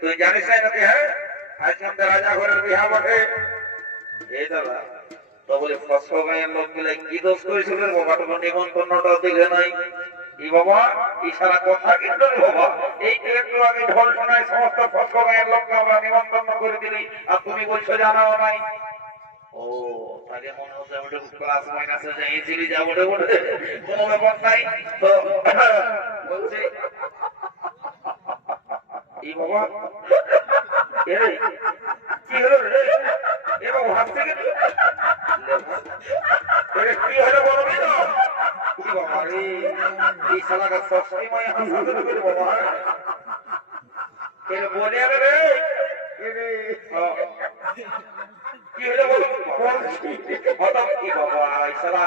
তুই জানিস না নাকি? হ্যাঁ, আজকে আমাদের রাজা ঘরের বিহা বটে। এই দাদা তো বলে ফসল গায়ের লোক মিলে কি দোষ করেছিল বাবাটা নিমন্ত্রণটা দিলে নাই। এই বাবা ইশারা কথা কিন্তু বাবা এই একটু আগে ঢোল শোনায় সমস্ত ফসল গায়ের লোককে আমরা নিমন্ত্রণ করে দিলি, আর তুমি বলছো জানাও নাই। ও তাহলে মনে হচ্ছে আমি ক্লাস মাইনাসে যাইছিলি যা বটে বটে কোনো ব্যাপার নাই। তো বলছি এই বাবা কি হলো রে? এবং হাসতে গেল কি হলো বলো না? কি বাবা রে এই শালাটা সবসময় হাসাতে হবে বাবা। এর বলে আরে রে কি হলো বলো? হঠাৎ কি বাবা এই শালা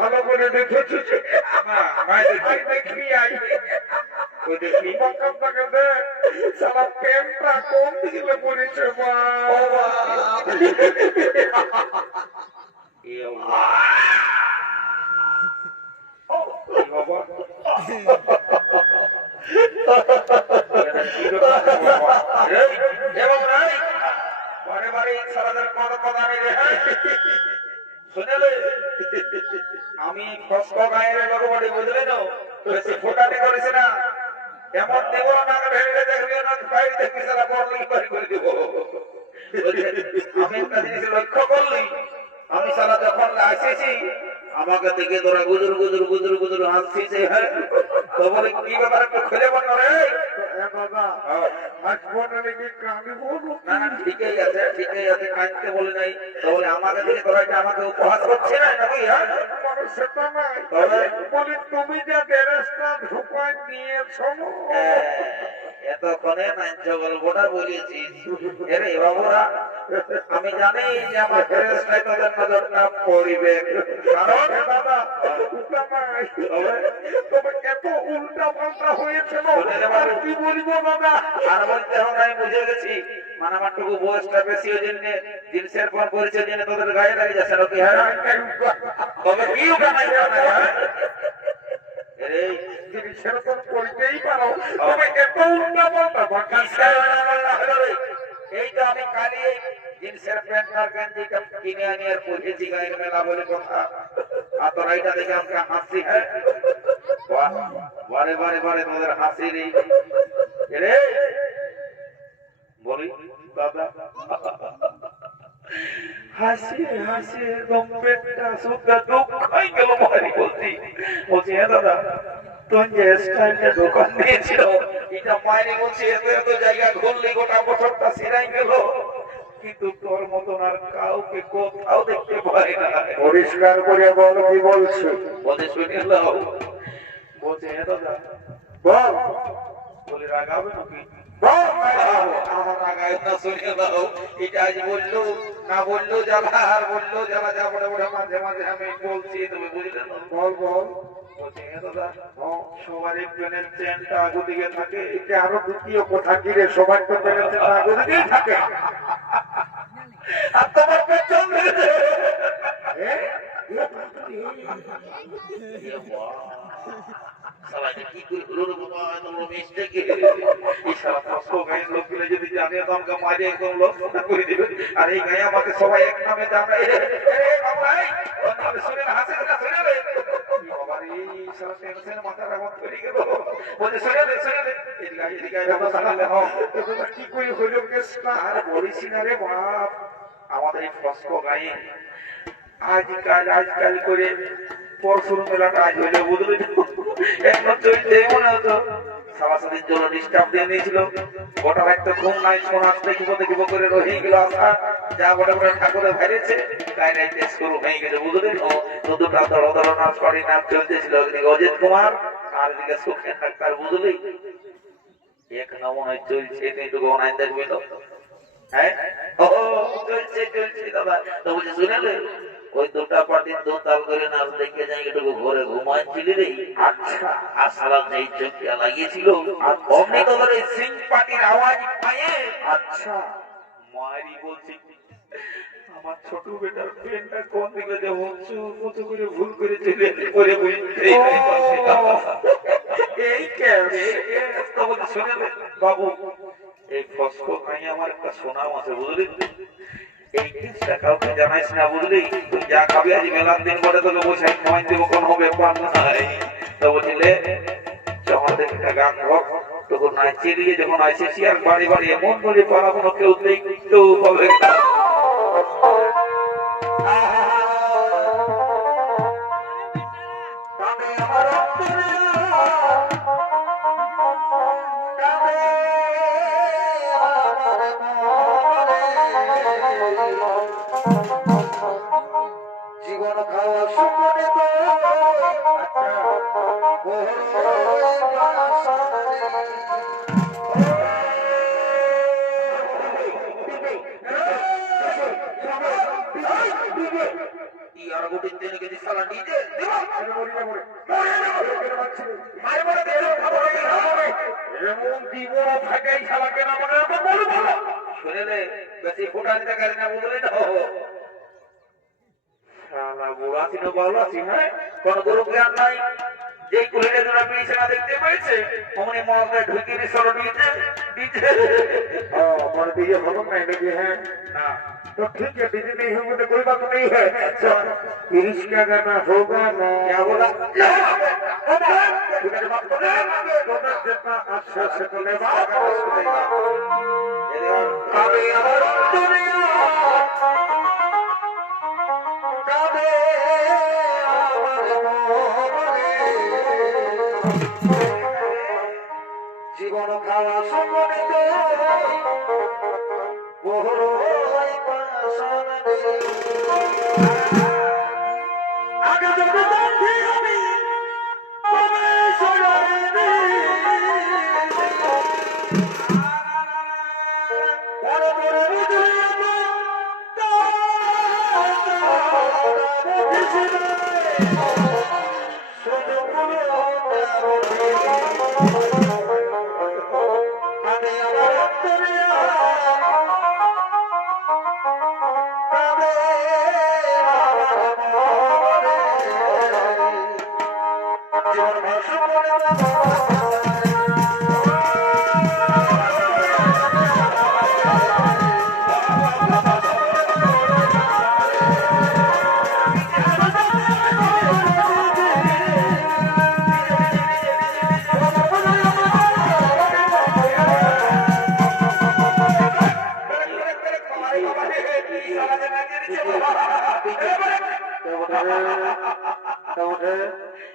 ভালো করে দেখেছি সারা প্রেমটা কোন দিকে পড়েছে আমি ফসল গায়ের লোক বলে বুঝলে না বেশি ফোটাতে করেছে না এমন দেব না ভেবে দেখবি না বাইরে দেখবি সারা বড় বাড়ি করে দেব। আমি একটা জিনিস লক্ষ্য করলি আমি সারা যখন আসেছি আমাকে দেখে তোরা গুজুর গুজুর গুজুর গুজুর হাসছিস। হ্যাঁ তো বলে কি ব্যাপার একটু খুলে বল রে ঠিকই আছে ঠিকই আছে কাঁদতে বলে নাই। তো বলে আমাকে দেখে তোরা আমাকে উপহাস করছে না নাকি? তুমি যে ড্রেসটা ঢুকায় নিয়েছ এতক্ষণে নাঞ্চ গল্পটা বলেছিস। এরে বাবুরা আমি জানি যে আমার ড্রেসটাই তোদের নজরটা পড়িবে, কারণ দাদা এত উল্টা পাল্টা হয়েছে কি বলবো দাদা। আর বলতে হবে আমি বুঝে গেছি মানে আমারটুকু বয়সটা বেশি ওই জন্য জিন্সের পর পরিচয় জন্য তোদের গায়ে লাগে যাচ্ছে নাকি? হ্যাঁ তবে কি এইটা আমি কালি জিন্সের প্যান্ট আর গেঞ্জিটা কিনে আনি আর পড়েছি গায়ের মেলা বলে কথা। আর তোরা এইটা দেখে আমাকে হাসি, হ্যাঁ বারে বারে বারে তোদের হাসি রে বলি দাদা হাসি হাসি একদম পেটটা সুদ্ধা দুঃখ হয়ে গেল। মারি বলছি হ্যাঁ দাদা তুই যে স্টাইলটা দোকান দিয়েছিল এটা মায়ের বলছি এত এত জায়গা ঘুরলি গোটা বছরটা সেরাই গেল, কিন্তু তোর মতন আর কাউকে কোথাও দেখতে পারি না। পরিষ্কার করে বল কি বলছো? বলে শুনে নাও। বলছে হ্যাঁ দাদা বল। বলে রাগাবে নাকি? বল। আমার রাগায় না, শুনে নাও। এটা আজ বললো না বললো জ্বালা, আর বললো জ্বালা, যা বড় বড় মাঝে মাঝে আমি বলছি, তুমি বুঝলে না? বল বল। বলছে হ্যাঁ দাদা সবার একজনের চেনটা আগু দিকে থাকে। এটা আরো দ্বিতীয় কথা কি রে? সবার তো পেরেছে আগে দিকেই থাকে। আর তোমার পেছন দিকে সবাইকে কি করে হলো রে বাবা, এত বড় মিস্টেকে এই সারা ফসল গায়ের লোকগুলো যদি জানে তো আমাকে মাঝে একদম লস করে দিবে। আর এই গায়ে আমাকে সবাই এক নামে জানে। শুনে হাসে না, শুনে রে বাবার এই সারা টেনশন মাথাটা আমার তৈরি গেল। বলে শুনে রে এদিকে এদিকে কি করে হইলো কেসটা? আর বলিস না রে বাপ। আমাদের এই ফসল গায়ে আজকাল করে পরশুর মেলাটা আজ হইলে বুঝলি এখন চলছে মনে হতো। সারাসাদির জন্য ডিস্টার্ব দিয়ে দিয়েছিল। গোটা একটা ঘুম নাই, শোনা দেখিব করে রয়ে গেল আশা। যা বড় বড় ঠাকুরে ভেড়েছে তাই নাইতে শুরু হয়ে গেছে বুঝলি। দুটা ধরো ধরো নাচ করি নাচ চলতেছিল, এদিকে অজিত কুমার আর এদিকে সুখে ডাক্তার বুঝলি। এক নমুনায় চলছে, এইটুকু অনাই দেখবি তো। হ্যাঁ চলছে দাদা। তো বলছে শুনে ওই দুটা পার্টি দোতাল করে নাচ দেখে যাই একটু ঘরে ঘুমাচ্ছিলি রে। আচ্ছা। আর সারা যেই চোখটা লাগিয়েছিল আর অমনি তোমার ওই সিং পার্টির আওয়াজ পায়ে। আচ্ছা। মারি বলছি আমার ছোট বেটার পেনটা কোন দিকে যে উঁচু করে ভুল করে চলে পরে এই তো বলছে শুনে বাবু এই ফসল খাই আমার একটা সোনাম আছে বুঝলি। এই জিনিসটা কাউকে জানাইস না বুঝলি। তুই যা খাবি আজ মেলার দিন করে তোকে বসে খাওয়াই দেবো, কোনো ব্যাপার নাই। তো বুঝলে আমাদের একটা গান হোক তখন নাচিয়ে দিয়ে যখন আসেছি আর বাড়ি বাড়ি এমন করে পারা কোনো কেউ দেখতেও পাবে না। জীবন খাওয়া সুমনে শুনে বেশি ফোটা দিতে পারি না বুঝলি না। বুড়া ছিল ভালো আছি, হ্যাঁ কোন গুরু জ্ঞান নাই। যেই কুলিটা তোরা পেয়েছে না দেখতে পেয়েছে অমনি মহাশয় ঢুকে দিয়ে সরো দিয়েছে। डीजे खत्म नहीं लगे हैं না तो ठीक है, डीजे नहीं होंगे तो कोई बात नहीं है। पुलिस का गाना होगा ना? क्या बोला? जितना अच्छा से बोले জীবন খাওয়া সকলে আগে যত আমি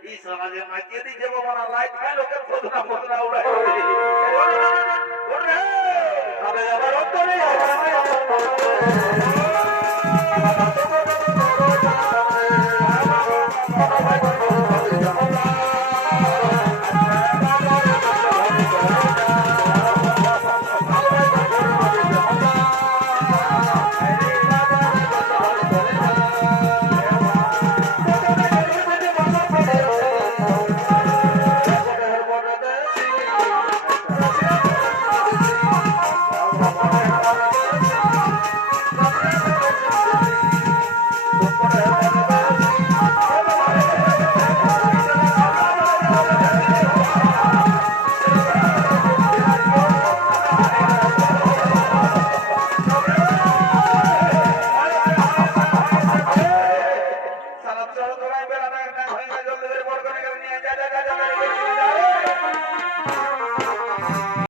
এই সমাজে মাইকে দিছে বাবা না লাইট খাই লোকের ফোদনা ফোদনা উড়াই ওরে আরে আবার অন্তরে